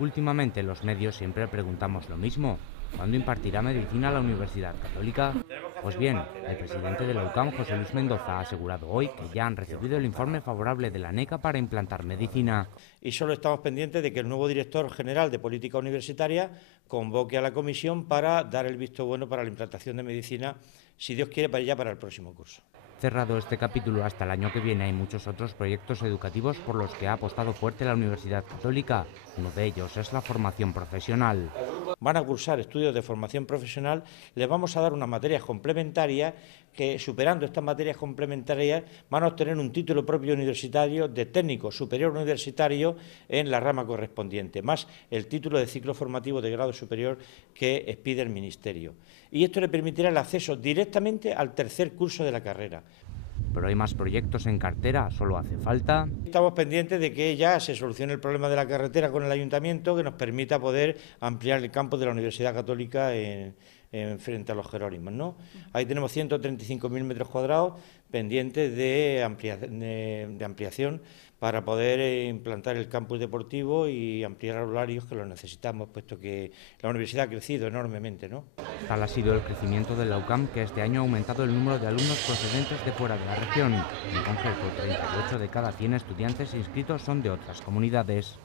Últimamente en los medios siempre preguntamos lo mismo: ¿cuándo impartirá medicina la Universidad Católica? Pues bien, el presidente de la UCAM, José Luis Mendoza, ha asegurado hoy que ya han recibido el informe favorable de la NECA para implantar medicina. Y solo estamos pendientes de que el nuevo director general de Política Universitaria convoque a la comisión para dar el visto bueno para la implantación de medicina, si Dios quiere, para el próximo curso. Cerrado este capítulo, hasta el año que viene hay muchos otros proyectos educativos por los que ha apostado fuerte la Universidad Católica. Uno de ellos es la formación profesional. Van a cursar estudios de formación profesional, les vamos a dar unas materias complementarias que, superando estas materias complementarias, van a obtener un título propio universitario de técnico superior universitario en la rama correspondiente, más el título de ciclo formativo de grado superior que expide el Ministerio. Y esto le permitirá el acceso directamente al tercer curso de la carrera. Pero hay más proyectos en cartera, solo hace falta... Estamos pendientes de que ya se solucione el problema de la carretera con el Ayuntamiento, que nos permita poder ampliar el campus de la Universidad Católica frente a los Jerónimos, ¿no? Ahí tenemos 135.000 metros cuadrados pendientes de ampliación para poder implantar el campus deportivo y ampliar horarios, que lo necesitamos, puesto que la universidad ha crecido enormemente, ¿no? Tal ha sido el crecimiento de la UCAM, que este año ha aumentado el número de alumnos procedentes de fuera de la región. En concreto, 38 de cada 100 estudiantes inscritos son de otras comunidades.